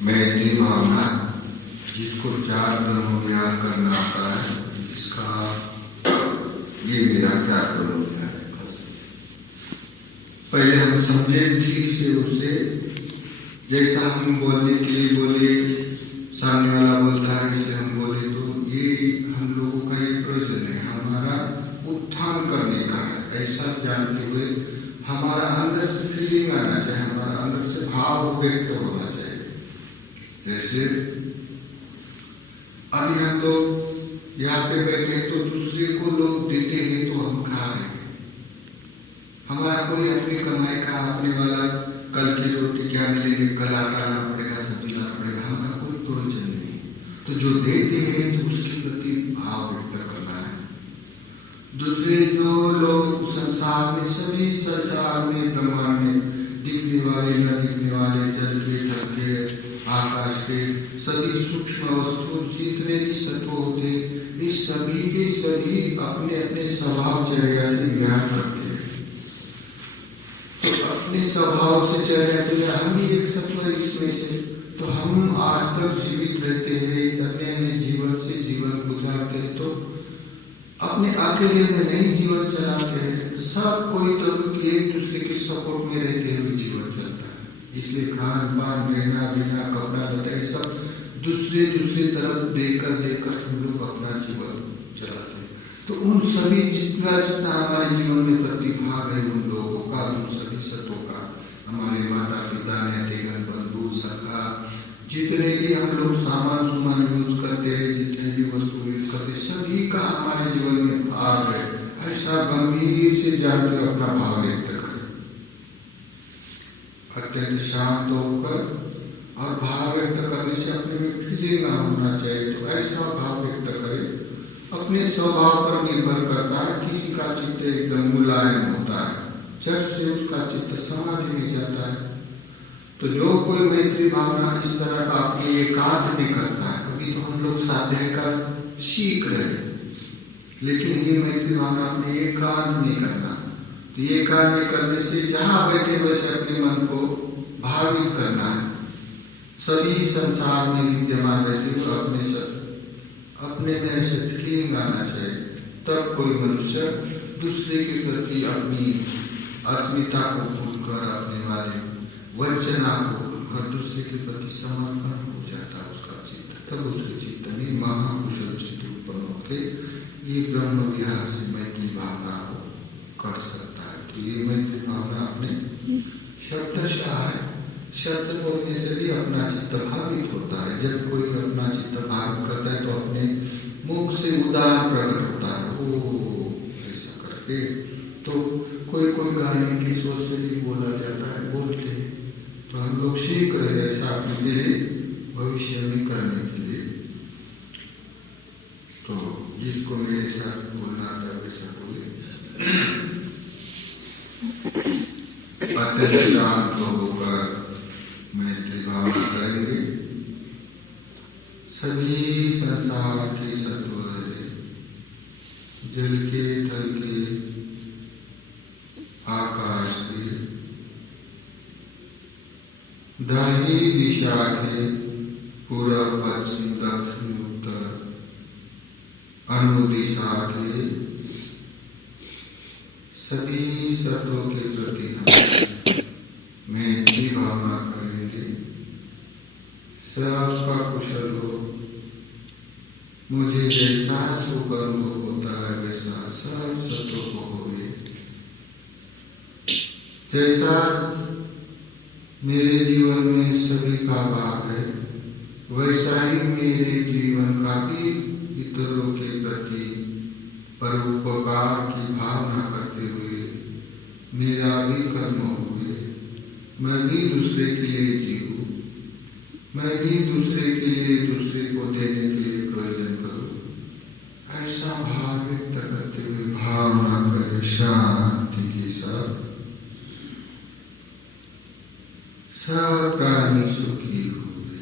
मैत्री भावना जिसको चार ब्रह्म विहार करना आता है, इसका ये मेरा क्या करोगे है। पहले हम समझे ठीक से उसे, जैसा हम बोलने के लिए बोले, सामने वाला बोलता है इसलिए हम बोले, तो ये हम लोगों का एक प्रयोजन है, हमारा उत्थान करने का है। ऐसा जानते हुए हमारा अंदर से फीलिंग आना चाहिए, हमारा अंदर से भाव व्यक्त होना चाहिए। जैसे अभी हम लोग यहाँ पे बैठे हैं तो दूसरे को लोग देते हैं तो हम खा रहे हैं। हमारा कोई अपनी कमाई का अपने वाला कल की रोटी क्या मिलेगी, कल आटा लाना पड़ेगा, सब्जी लाना पड़ेगा, हमारा कोई प्रयोजन नहीं है। तो जो देते हैं तो उसके प्रति भाव व्यक्त करना है। दूसरे जो लोग संसार में, सभी संसार में, ब्रह्मांड में दिखने वाले, न दिखने वाले, जल के, थल के, आकाश के सभी सूक्ष्म वस्तु जितने भी सत्व होते, इस सभी के सभी अपने अपने स्वभाव चर्या से ज्ञान करते हैं। तो अपने स्वभाव से चर्या से हम भी एक सत्व इसमें से, तो हम आज तक जीवित रहते हैं, अपने अपने जीवन से जीवन गुजारते हैं। तो अपने अकेले में नहीं जीवन चलाते हैं, सब कोई तो एक दूसरे के सपोर्ट में रहते हुए जीवन चलता है। इसलिए खान पान, रहना पीना, कपड़ा लटाई सब दूसरे तरफ देकर हम लोग अपना जीवन चलाते हैं। तो उन सभी जितना हमारे जीवन में प्रतिभाग है, उन लोगों का, उन सभी सत्वों का, हमारे माता पिता, नेतिगण, बंधु, सखा, जितने भी हम लोग सामान सुमान यूज करते हैं, जितने भी वस्तु यूज करते हैं, सभी का हमारे जीवन में भाग है। ऐसा गंभीर से जानकर अपना भाव व्यक्त करें, अत्यंत शांत होकर, और भाव व्यक्त करने से अपने में फीलिंग होना चाहिए। तो ऐसा भाव व्यक्त करें। अपने स्वभाव पर निर्भर करता है। किसी का चित्त एकदम मुलायम होता है, झट से उसका चित्त समाधि में जाता है। तो जो कोई मैत्री भावना इस तरह का अपने एकांत में करता है, अभी तो हम लोग साध्य का सीख रहे हैं, लेकिन ये मैत्री भावना अपने एकांत में करना, तो ये कार्य करने से जहाँ बैठे वैसे अपने मन को भावित करना है। सभी संसार में विद्यमान रहते हुए अपने में ऐसे फीलिंग आना चाहिए, तब कोई मनुष्य दूसरे के प्रति अपनी अस्मिता को भूलकर, अपने वाले वंचना को भूलकर दूसरे के प्रति समर्पण हो जाता है उसका चित्त। तब उसके चित्त में महाकुशल चित्त उत्पन्न होकर ये ब्रह्म विहार से मैत्री भावना को कर सकता है। तो ये मैत्री भावना अपने शब्दशः है, शब्द बोलने से भी अपना चित्त भावित होता है। जब कोई अपना चित्त भावित करता है तो अपने मुख से उदार प्रकट होता है, ओ ऐसा करके। तो कोई गाने की सोच से भी बोला जाता है, बोलते हैं। तो हम लोग सीख रहे हैं ऐसा अपने लिए भविष्य में करने के लिए। तो जिसको मेरे साथ बोलना था वैसा बोले। अत्यंत शांत होकर मैत्री भावना करेंगे। सभी संसार के सत्व है, जल के, थल के, आकाश के, दाहिनी दिशा के, पूर्व, पश्चिम, दक्षिण, उत्तर, अनुदिशा के सभी सत्वों के प्रति हम मैत्री भावना करेंगे। सबका कुशल हो, मुझे जैसा सुख अनुभव होता है वैसा सब सत्वों को होवे। जैसा मेरे जीवन में सभी का भाग है, वैसा ही मेरे जीवन का भी इतरों के प्रति परोपकार की भावना करते हुए मेरा भी कर्म हुए। मैं भी दूसरे के लिए जीऊँ, मैं भी दूसरे के लिए, दूसरे को देने के लिए प्रयोजन करूँ। ऐसा भाव व्यक्त करते हुए भावना करें शांति की। सब प्राणी सुखी हुए,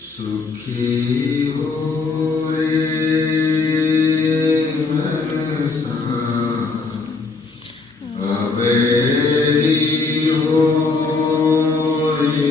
सुखी हो रे मनसा, अबेरी हो रे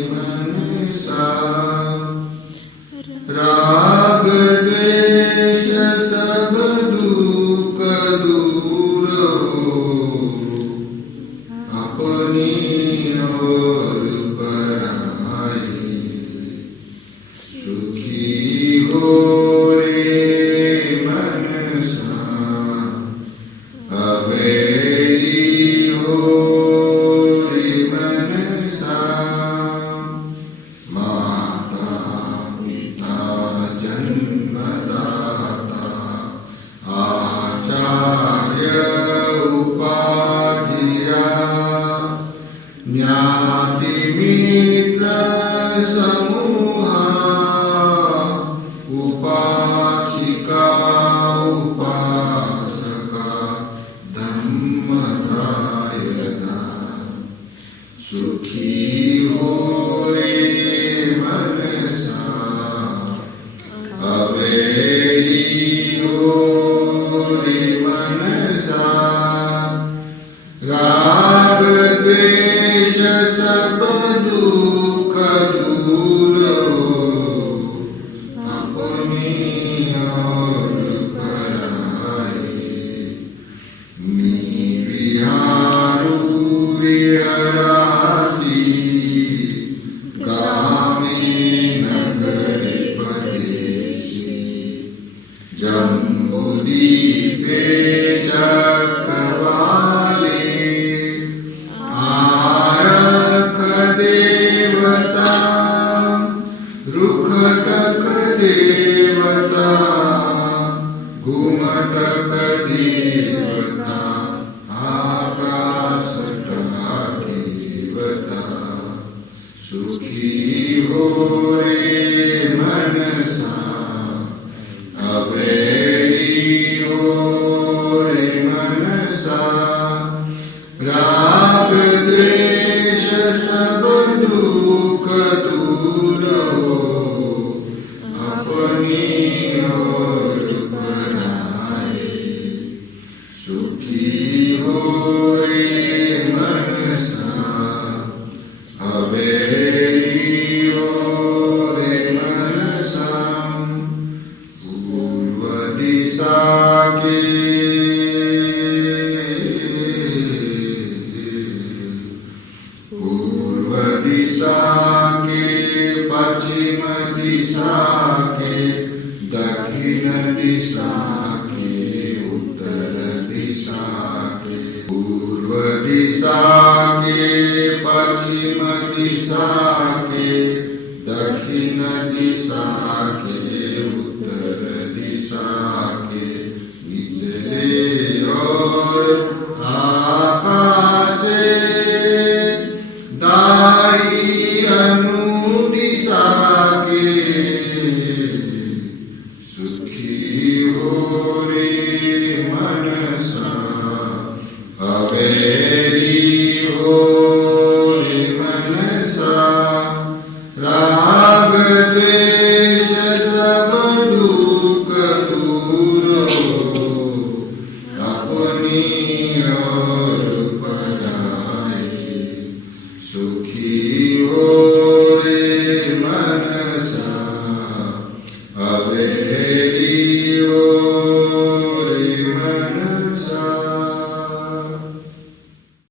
देवता रुखटक देवता घुमटक देवता आकाशका देवता सुखी हो रे मनसा अवैरी हो रे मनसा राग द्वेष सब दुख दूर हो अपनी ओर बनाए सुखी हो रे मनसा अवैरी हो रे मनसा पूर्व दिशा के पूर्व दिशा के पश्चिम दिशा के दक्षिण दिशा के उत्तर दिशा के पूर्व दिशा के पश्चिम दिशा के दक्षिण दिशा के उत्तर दिशा के निचले और आकाशे दाई अनुदिशा के सुखी हो रे मनसा अवैरी हो रे मनसा राग द्वेष